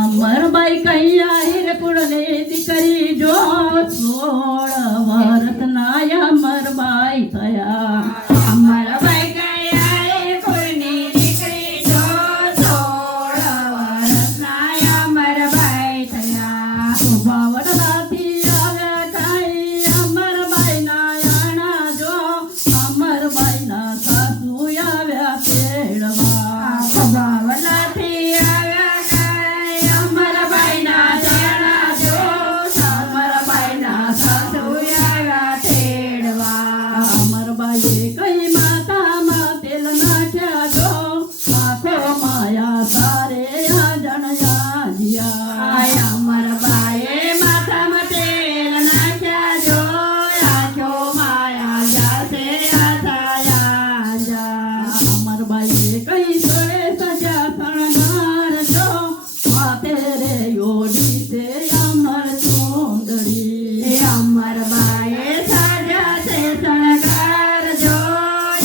અમરબાઈ કૈયા હિરકુળની દીકરી જો 16 વર્ષના અમરબાઈ થયા. અમરબાઈ કૈયા હિરકુળની દીકરી જો 16 વર્ષના અમરબાઈ થયા. સુભાવડલાથી આવ્યા કાંઈ અમરબાઈના યાણા જો અમરબાઈના સાસુ આવ્યા તેડવા. સુભાવડલાથી આવ્યા કાંઈ અમરબાઈના યાણા જો અમરબાઈના સાસુ આવ્યા તેડવા. અમરબાઈએ કઈ માતામાં તેલ નાખ્યા જો આખો માયા સારે જણયા જીયા. અમરબાઈએ માથામાં તેલ નાખ્યા જો આંખો માયા જાશે આથાયા જા. અમરબાઈએ કઈ સોળે સજા શણગાર જો માથે રે ઓઢી તે અમર સુંદરી. અમરબાઈએ સાજા છે શણગાર જો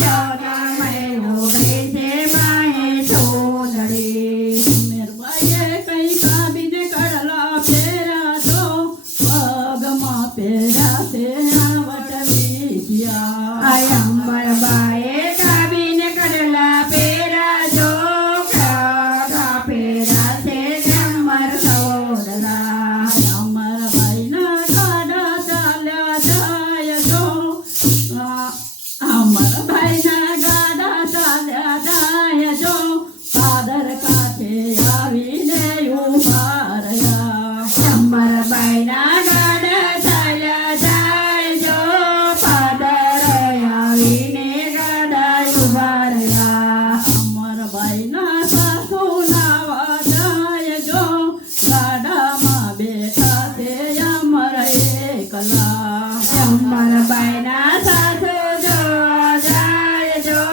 યૌવના મહિનો ગઈ છે માહે છોડડી. અમરબાઈએ કઈ કાબીને કડલા પહેર્યા જો પગમાં પહેર્યા તે આવટ વીસ્યા. અમરબાઈએ કાબીને કડલા પહેર્યા જો કાગા પહેર્યા છે અમર સૌદરા. અમરબાઈના ગાડા ચાલ્યા જાય જો અમરબાઈના ગાડા ચાલ્યા જાય જો પાદર કાંઠે આવીને ઊભા રહ્યા. અમરબાઈના ગાડા ચાલ્યા જાય જો પાદર આવીને ગાડા ઉભા રહ્યા. અમરબાઈના સાસુ નાવા જાય જો ગાડામાં બેઠા તે અમર એકલા. અમરબાઈના સાસુ જોવા જાય જો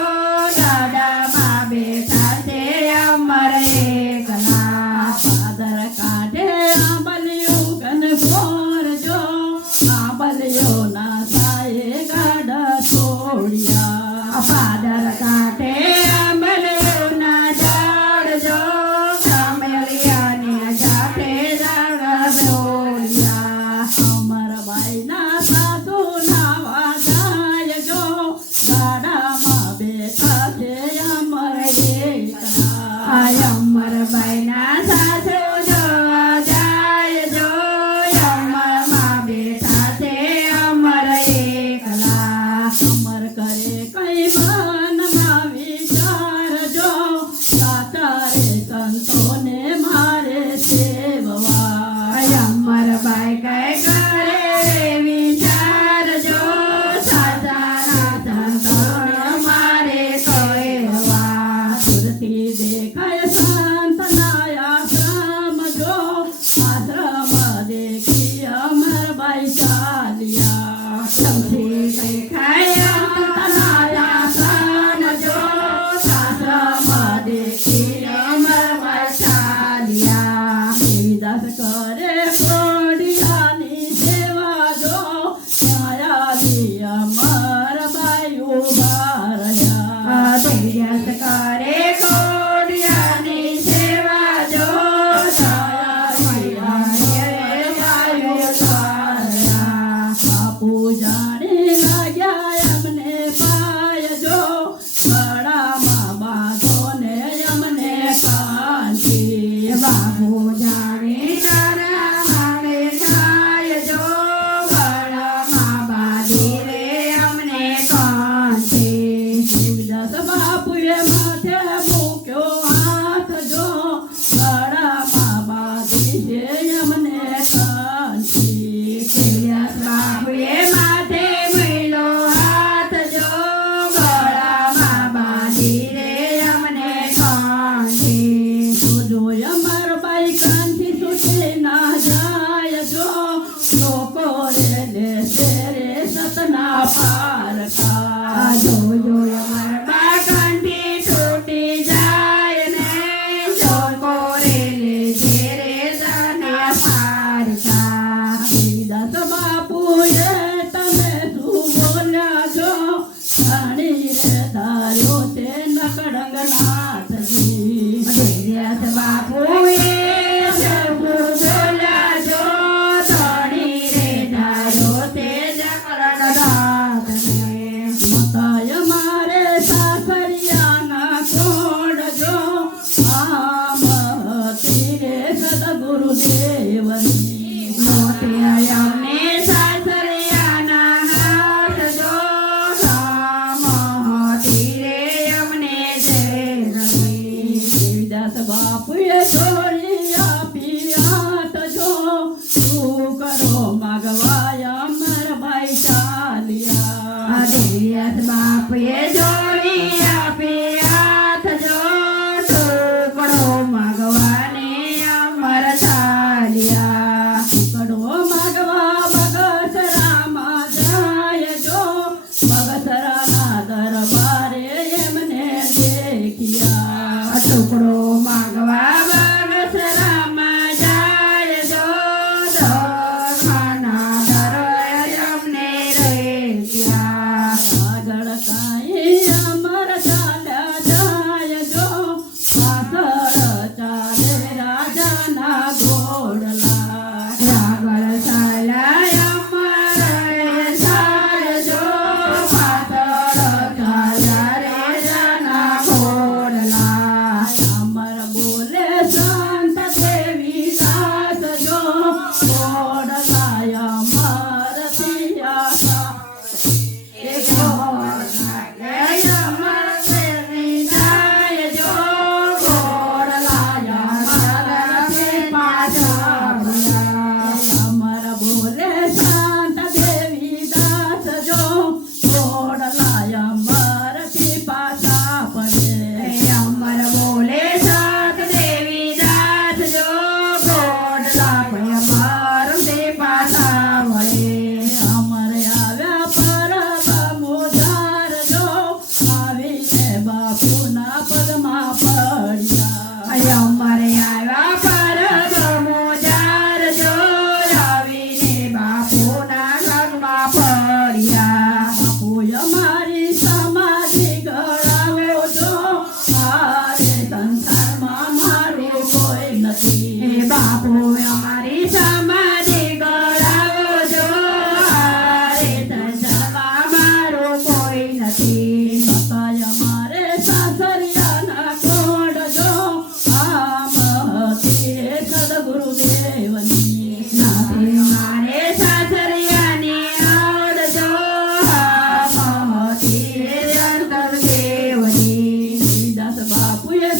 ગાડામાં બેઠા છે અમર એકલા. પાદર કાઢે આંબલિયું ઘનઘોર જો આંબલિયોના સાયે ગાડા છોડ્યા. પાદર કાંઠે આંબલીઓના ઝાડ જો કામેલિયાને જાતે ઝાડ દોડ્યા. અમરબાઈના સાસુ નાવા જાય જો ગાડામાં બેઠા છે અમર એકલા. અમરબાઈના સાસુ જોવા જાય જો અમરમાં બેઠા છે અમર એકલા. અમર કરે કઈ મનમાં વિચાર જો સાચા રે સંતોને મારે સેવવા. અમરબાઈ કઈ કરે વિચાર જો સાચાના સંતોને મારે કહેવા. સુરતી દેખાય સંતના આશ્રમ જો આશ્રમ દેખી અમરબાઈ ચાલ્યા. સૌથી દેખાય અંતના આશ્રમ જો આશ્રમ દેખી અમરબાઈ ચાલ્યા. દેવીદાસ કરે કોડિયાની સેવા જો ન્યાયાલી અમરબાઈ ઊભા રહ્યા. દેવ્યાસ કરે કોડિયાની સેવા જો બાપુ જાણી લાગ્યા અમને પાય જો ગળામાં બાંધો ને અમને કાંઠી. બાબુ જાણે તારા મારે થાય જો ગળામાં બાંધી રે અમને કાંઠે. દેવીદાસ બાપુએ માથે મૂક્યો હાથ જો ગળામાં બાંધી છે અમને કાંઠી. દેવ્યાસ બાબુએ માથે મેલો હાથ જો ગળામાં બાંધી રે અમને કાંઠે. જો અમરબાઈ કાંઠી છૂટી ના જાય જો લોકો રે લેશે રે સતના પારકા. જો અમરબા કાંઠી છૂટી નાથજી દેવ્યાસ બાપુએ સૌ બોલાજો ધણી રે ધાર્યો તે જગન્નાથને. મતાય મારે સાસરિયાના છોડજો આમ હતી રે સદગુરુદેવની મોતે અમને સાસરિયાના હાથ જો સામહતી રે અમને જે રમી. દેવીદાસ બાપુએ છોડી આપી હાથ જો શું કરો માગવાય અમર ભાઈ ચાલ્યા દેવ્યાસ બાપુએ જોડી આપી હાથ જો ટુકડો માગવાને અમર ચાલ્યા. ટુકડો માગવા બગસરામાં જાય જો બગસરાના દરબારે એમને દેખ્યા ટુકડો માગવા બગસરામાં જાય જો દરખાના દરોય અમને રેખ્યા. આગળ કાંઈ અમર ચાલ્યા જાય જો પાછળ ચાલે રાજાના ઘોડલા આગળ ચાલ્યા અમર ચાલજો પાછળ ચાલ્યા રે જાના ઘોડલા. અમર બોલે સંત દેવી દાસ જો ઘોડલા અમર થયા અમર બોલે શાંત દેવી દાસ જો ઘોડલા અમર થી પાછા પડે અમર બોલે સાત દેવી દાસ જો ઘોડલા અમર તે પાછા વળે. અમર આવ્યા પરબ મોજાર જો આવીને બાપુના પગમાં પડ્યા અમર આવ્યા પરબ મોજાર જો આવીને બાપુના ગગમાં પડ્યા. બાપુ અમારી સમાધિ ગળાવો જો હારે સંસારમાં મારું કોઈ નથી હે બાપુ અમારી સમાધિ ગળાવો જો હારે સંસારમાં મારું કોઈ નથી. સતાય મારે સાસરિયાના કોડ જો આમ હતી સદગુરુદેવની નાથે મારે સાસરિયાની આવડ જો હામહતી રે અંતરદેવની. દેવીદાસ બાપુએ